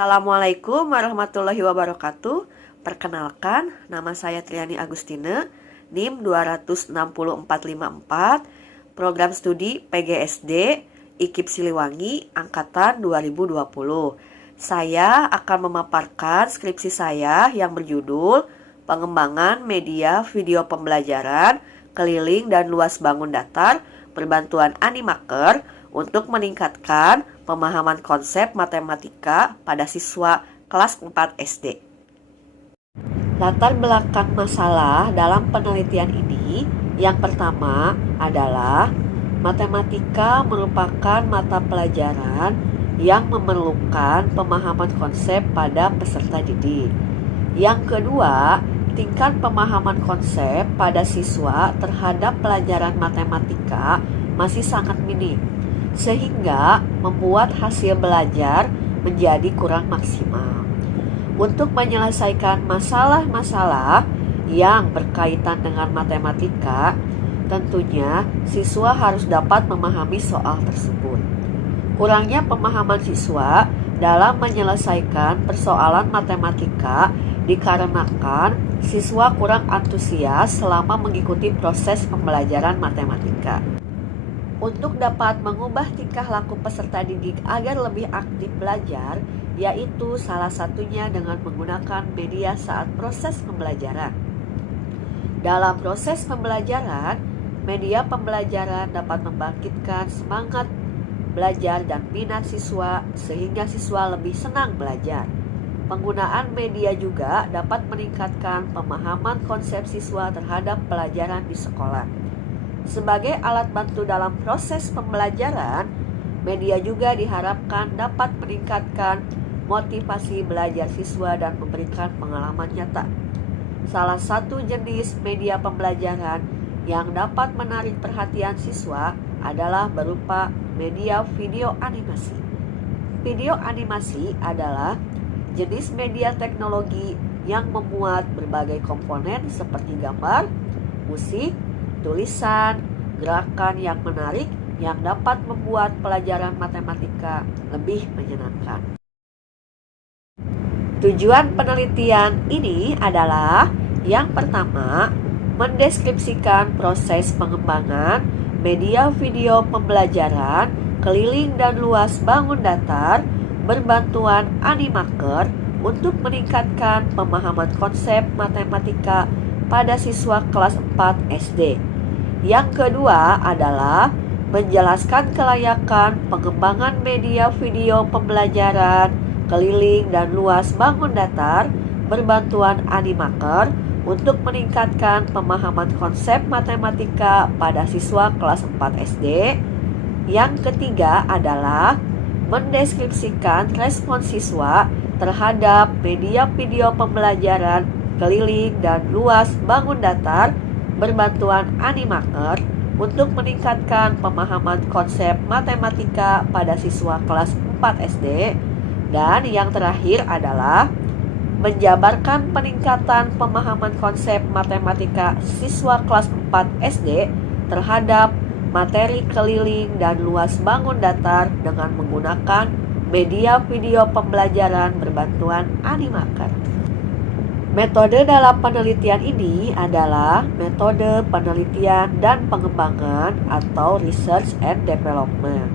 Assalamualaikum warahmatullahi wabarakatuh. Perkenalkan, nama saya Triani Agustine, NIM 260454, Program Studi PGSD, IKIP Siliwangi, Angkatan 2020. Saya akan memaparkan skripsi saya yang berjudul Pengembangan Media Video Pembelajaran, Keliling dan Luas Bangun Datar, berbantuan Animaker untuk meningkatkan pemahaman konsep matematika pada siswa kelas 4 SD. Latar belakang masalah dalam penelitian ini, yang pertama adalah matematika merupakan mata pelajaran yang memerlukan pemahaman konsep pada peserta didik. Yang kedua, tingkat pemahaman konsep pada siswa terhadap pelajaran matematika masih sangat minim, sehingga membuat hasil belajar menjadi kurang maksimal. Untuk menyelesaikan masalah-masalah yang berkaitan dengan matematika, tentunya siswa harus dapat memahami soal tersebut. Kurangnya pemahaman siswa dalam menyelesaikan persoalan matematika dikarenakan siswa kurang antusias selama mengikuti proses pembelajaran matematika. Untuk dapat mengubah tingkah laku peserta didik agar lebih aktif belajar, yaitu salah satunya dengan menggunakan media saat proses pembelajaran. Dalam proses pembelajaran, media pembelajaran dapat membangkitkan semangat belajar dan minat siswa sehingga siswa lebih senang belajar. Penggunaan media juga dapat meningkatkan pemahaman konsep siswa terhadap pelajaran di sekolah. Sebagai alat bantu dalam proses pembelajaran, media juga diharapkan dapat meningkatkan motivasi belajar siswa dan memberikan pengalaman nyata. Salah satu jenis media pembelajaran yang dapat menarik perhatian siswa adalah berupa media video animasi. Video animasi adalah jenis media teknologi yang memuat berbagai komponen seperti gambar, musik, tulisan, gerakan yang menarik yang dapat membuat pelajaran matematika lebih menyenangkan. Tujuan penelitian ini adalah yang pertama, mendeskripsikan proses pengembangan media video pembelajaran, keliling dan luas bangun datar berbantuan Animaker untuk meningkatkan pemahaman konsep matematika pada siswa kelas 4 SD. Yang kedua adalah menjelaskan kelayakan pengembangan media video pembelajaran, keliling dan luas bangun datar berbantuan Animaker untuk meningkatkan pemahaman konsep matematika pada siswa kelas 4 SD. Yang ketiga adalah mendeskripsikan respons siswa terhadap media video pembelajaran, keliling dan luas bangun datar berbantuan Animaker untuk meningkatkan pemahaman konsep matematika pada siswa kelas 4 SD. Dan yang terakhir adalah menjabarkan peningkatan pemahaman konsep matematika siswa kelas 4 SD terhadap materi keliling dan luas bangun datar dengan menggunakan media video pembelajaran berbantuan Animaker. Metode dalam penelitian ini adalah metode penelitian dan pengembangan atau research and development.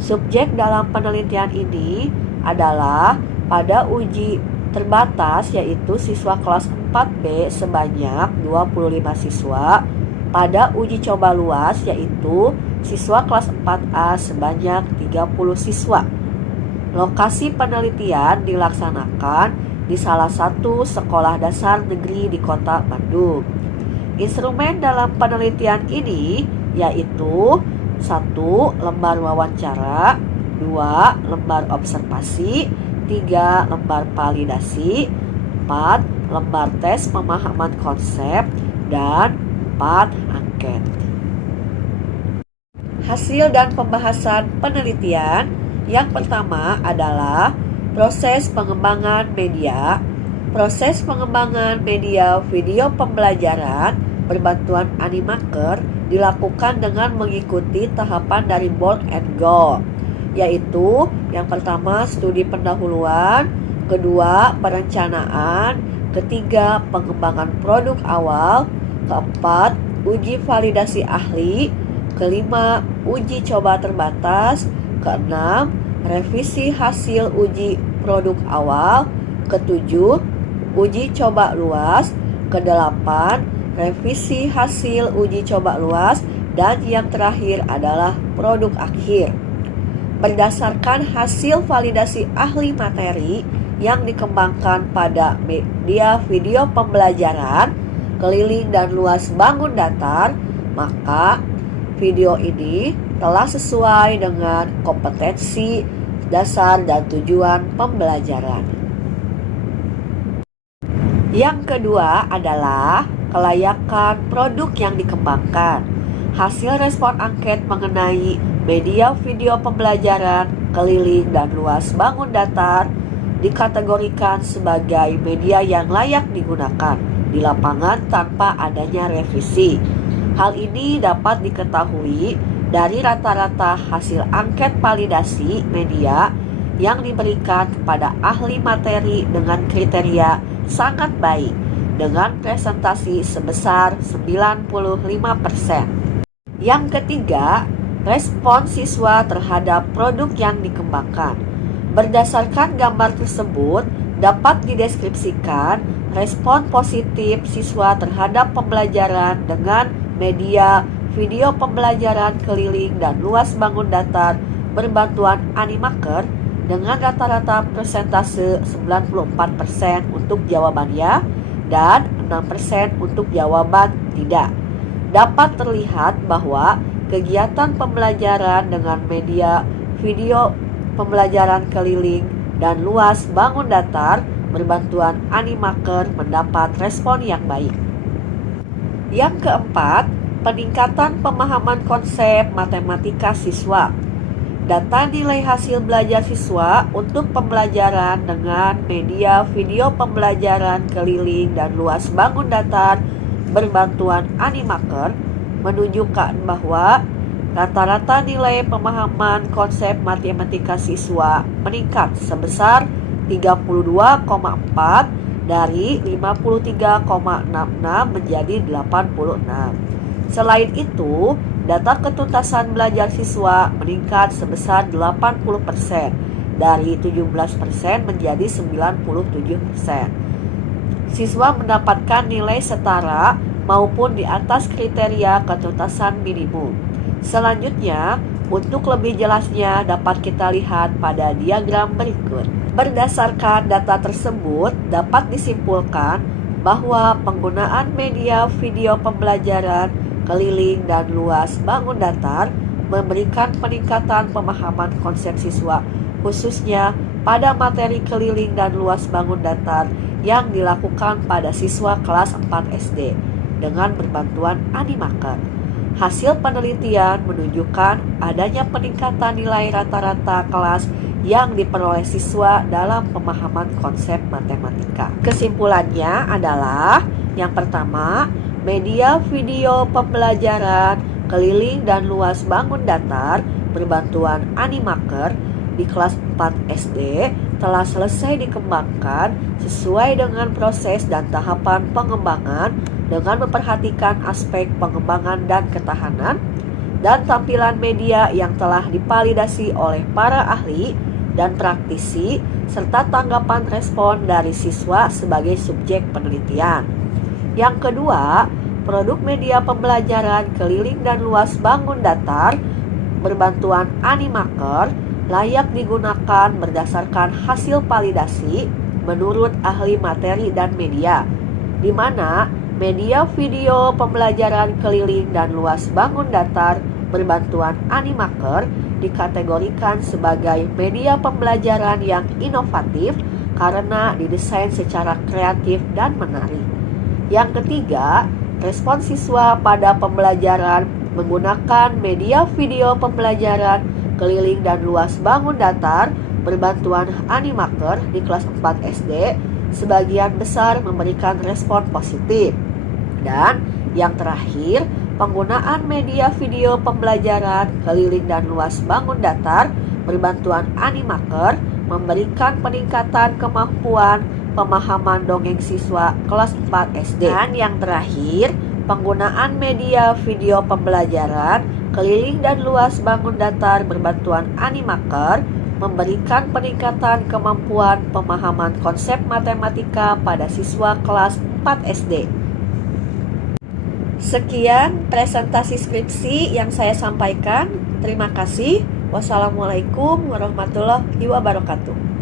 Subjek dalam penelitian ini adalah pada uji terbatas yaitu siswa kelas 4B sebanyak 25 siswa, pada uji coba luas yaitu siswa kelas 4A sebanyak 30 siswa. Lokasi penelitian dilaksanakan di salah satu sekolah dasar negeri di kota Bandung. Instrumen dalam penelitian ini yaitu 1. Lembar wawancara, 2. Lembar observasi, 3. Lembar validasi, 4. Lembar tes pemahaman konsep, dan 4. Angket. Hasil dan pembahasan penelitian yang pertama adalah proses pengembangan media. Proses pengembangan media video pembelajaran berbantuan Animaker dilakukan dengan mengikuti tahapan dari Board and Goal. yaitu yang pertama studi pendahuluan, kedua perencanaan, ketiga pengembangan produk awal, keempat uji validasi ahli, kelima uji coba terbatas, keenam revisi hasil uji produk awal, ketujuh uji coba luas, kedelapan revisi hasil uji coba luas, dan yang terakhir adalah produk akhir. Berdasarkan hasil validasi ahli materi yang dikembangkan pada media video pembelajaran, keliling dan luas bangun datar, maka video ini telah sesuai dengan kompetensi dasar dan tujuan pembelajaran. Yang kedua adalah kelayakan produk yang dikembangkan. Hasil respon angket mengenai media video pembelajaran, keliling dan luas bangun datar dikategorikan sebagai media yang layak digunakan di lapangan tanpa adanya revisi. Hal ini dapat diketahui dari rata-rata hasil angket validasi media yang diberikan kepada ahli materi dengan kriteria sangat baik dengan presentasi sebesar 95%. Yang ketiga, respon siswa terhadap produk yang dikembangkan. Berdasarkan gambar tersebut, dapat dideskripsikan respon positif siswa terhadap pembelajaran dengan media video pembelajaran keliling dan luas bangun datar berbantuan Animaker dengan rata-rata persentase 94% untuk jawabannya dan 6% untuk jawaban tidak. Dapat terlihat bahwa kegiatan pembelajaran dengan media video pembelajaran keliling dan luas bangun datar berbantuan Animaker mendapat respon yang baik. Yang keempat, peningkatan pemahaman konsep matematika siswa. Data nilai hasil belajar siswa untuk pembelajaran dengan media video pembelajaran keliling dan luas bangun datar berbantuan Animaker menunjukkan bahwa rata-rata nilai pemahaman konsep matematika siswa meningkat sebesar 32,4 dari 53,66 menjadi 86. Selain itu, data ketuntasan belajar siswa meningkat sebesar 80% dari 17% menjadi 97%. Siswa mendapatkan nilai setara maupun di atas kriteria ketuntasan minimum. Selanjutnya, untuk lebih jelasnya dapat kita lihat pada diagram berikut. Berdasarkan data tersebut, dapat disimpulkan bahwa penggunaan media video pembelajaran keliling dan luas bangun datar memberikan peningkatan pemahaman konsep siswa, khususnya pada materi keliling dan luas bangun datar yang dilakukan pada siswa kelas 4 SD dengan berbantuan Animaker. Hasil penelitian menunjukkan adanya peningkatan nilai rata-rata kelas yang diperoleh siswa dalam pemahaman konsep matematika. Kesimpulannya adalah yang pertama, media video pembelajaran keliling dan luas bangun datar berbantuan Animaker di kelas 4 SD telah selesai dikembangkan sesuai dengan proses dan tahapan pengembangan dengan memperhatikan aspek pengembangan dan ketahanan dan tampilan media yang telah divalidasi oleh para ahli dan praktisi serta tanggapan respon dari siswa sebagai subjek penelitian. Yang kedua, produk media pembelajaran keliling dan luas bangun datar berbantuan Animaker layak digunakan berdasarkan hasil validasi menurut ahli materi dan media, di mana media video pembelajaran keliling dan luas bangun datar berbantuan Animaker dikategorikan sebagai media pembelajaran yang inovatif karena didesain secara kreatif dan menarik. Yang ketiga, respon siswa pada pembelajaran menggunakan media video pembelajaran keliling dan luas bangun datar berbantuan Animaker di kelas 4 SD sebagian besar memberikan respon positif. Dan yang terakhir, penggunaan media video pembelajaran keliling dan luas bangun datar berbantuan Animaker memberikan peningkatan kemampuan pemahaman dongeng siswa kelas 4 SD. Dan yang terakhir, penggunaan media video pembelajaran keliling dan luas bangun datar berbantuan Animaker memberikan peningkatan kemampuan pemahaman konsep matematika pada siswa kelas 4 SD. Sekian presentasi skripsi yang saya sampaikan. Terima kasih. Wassalamualaikum warahmatullahi wabarakatuh.